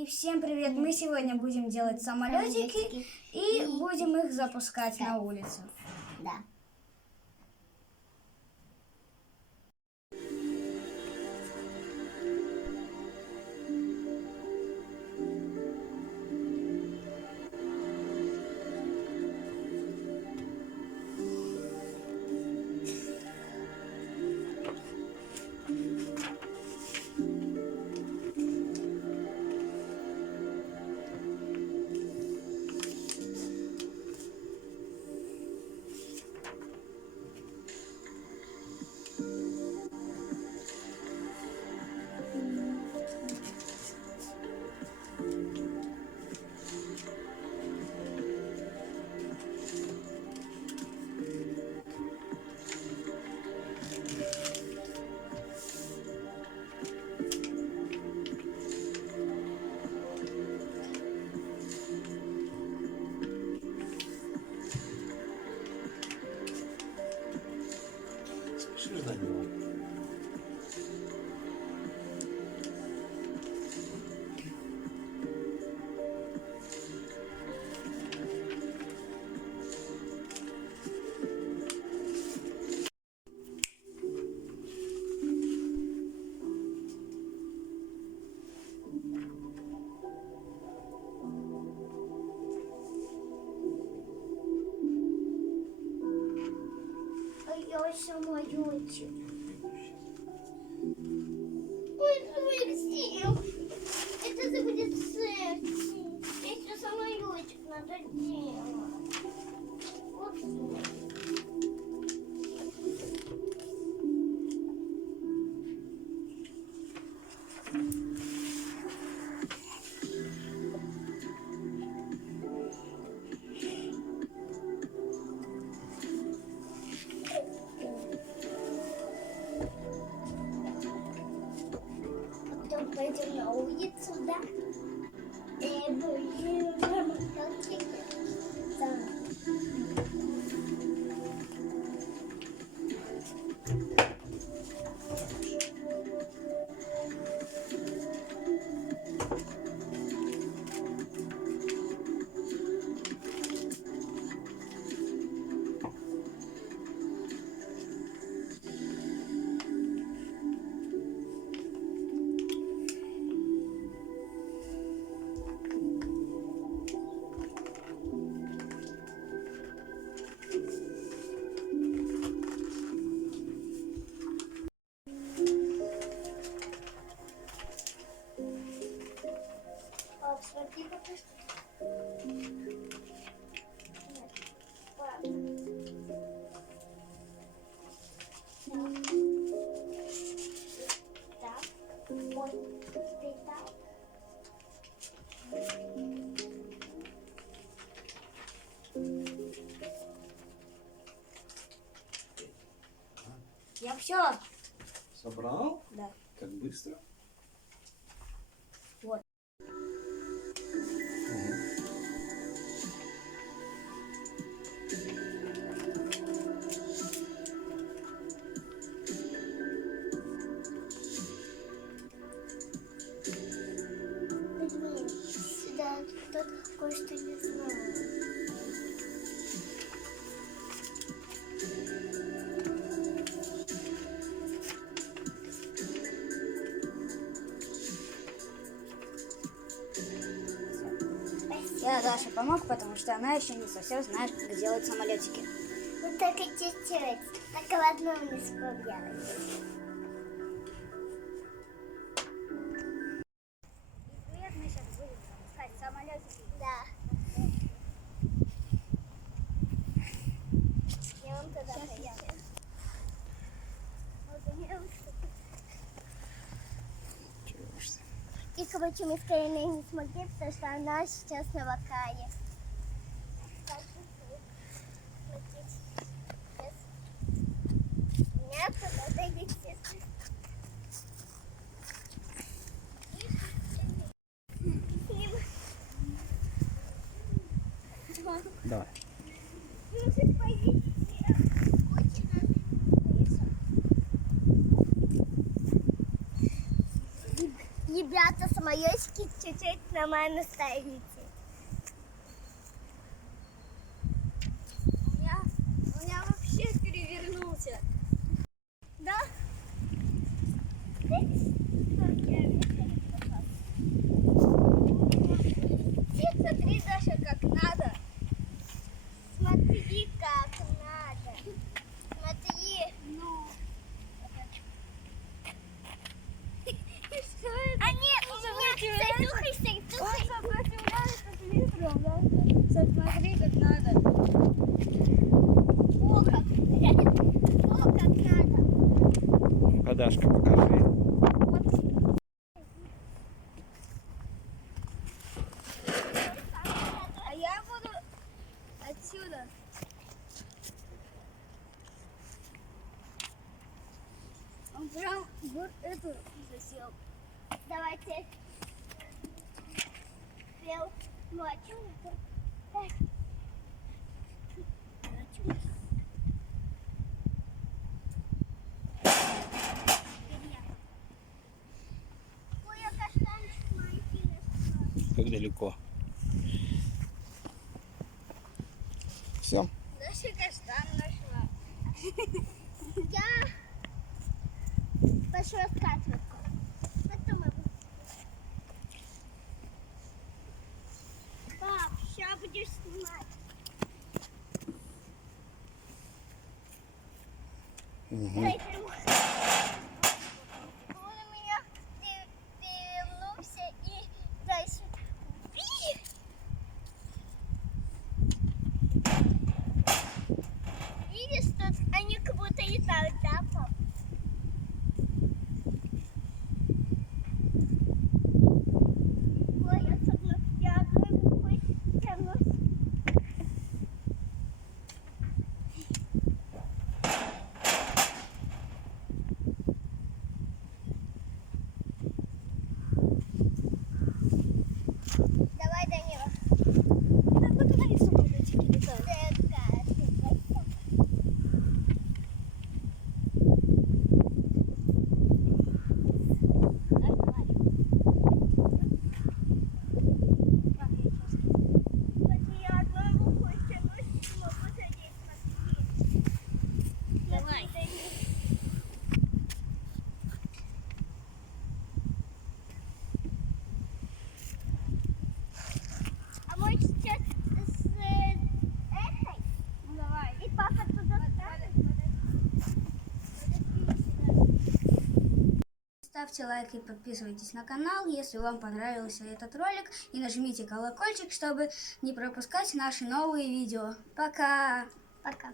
И всем привет! Мы сегодня будем делать самолетики и будем их запускать на улицу. Да. Спешишь до него? Я самолетик. Ой, Алексей, это будет сердце. Если самолетик надо делать. Вот что. Потом пойдем на улицу, да? Будем на мотоцикле. Да. Смотри, какая штука. Нет, ладно. Так. Ой, ты так. Я все. Собрал? Да. Как быстро? Вот. Возьми сюда, тут кое-что не знаю. Я Даша помог, потому что она еще не совсем знает, как делать самолетики. Ну только чуть-чуть. Так в одном не справлялась. Привет, мы сейчас будем запускать самолетики. Да. Я вам туда поеду. Вот у меня Чего? Тихо, почему с Кариной не смогли, потому что она сейчас на вокале. Нет, куда-то идти. Давай. Ребята, самолетики чуть-чуть на маме ставите. У меня вообще перевернулся. Да? Смотри, Даша, как надо. Смотри, как надо. Смотри. Ну, Что это? А нет, у меня сойдухай. он сопротивляется фильтрам, да? Смотри, как надо. О, как. О, как надо. Ну-ка, Дашка, покажи. А я буду отсюда. Он прям вот эту засел. Давайте. Пел ночью. Ой, я каштанчик мои пилишь. Как далеко. Все. Даша каштан нашла. Я пошла скатываться. Потом я буду. Пап, сейчас будешь снимать. Угу. Дай трюк. Он у меня перевернулся и дальше. Видишь, тут они как будто летают, да, пап? Ой, я одной рукой тянусь. Давай, Данила. Да куда они самолетики летают? Давай. А мой сейчас с эхой, Ну давай. и папа туда ставит. Ставьте лайк и подписывайтесь на канал, если вам понравился этот ролик. И нажмите колокольчик, чтобы не пропускать наши новые видео. Пока! Пока.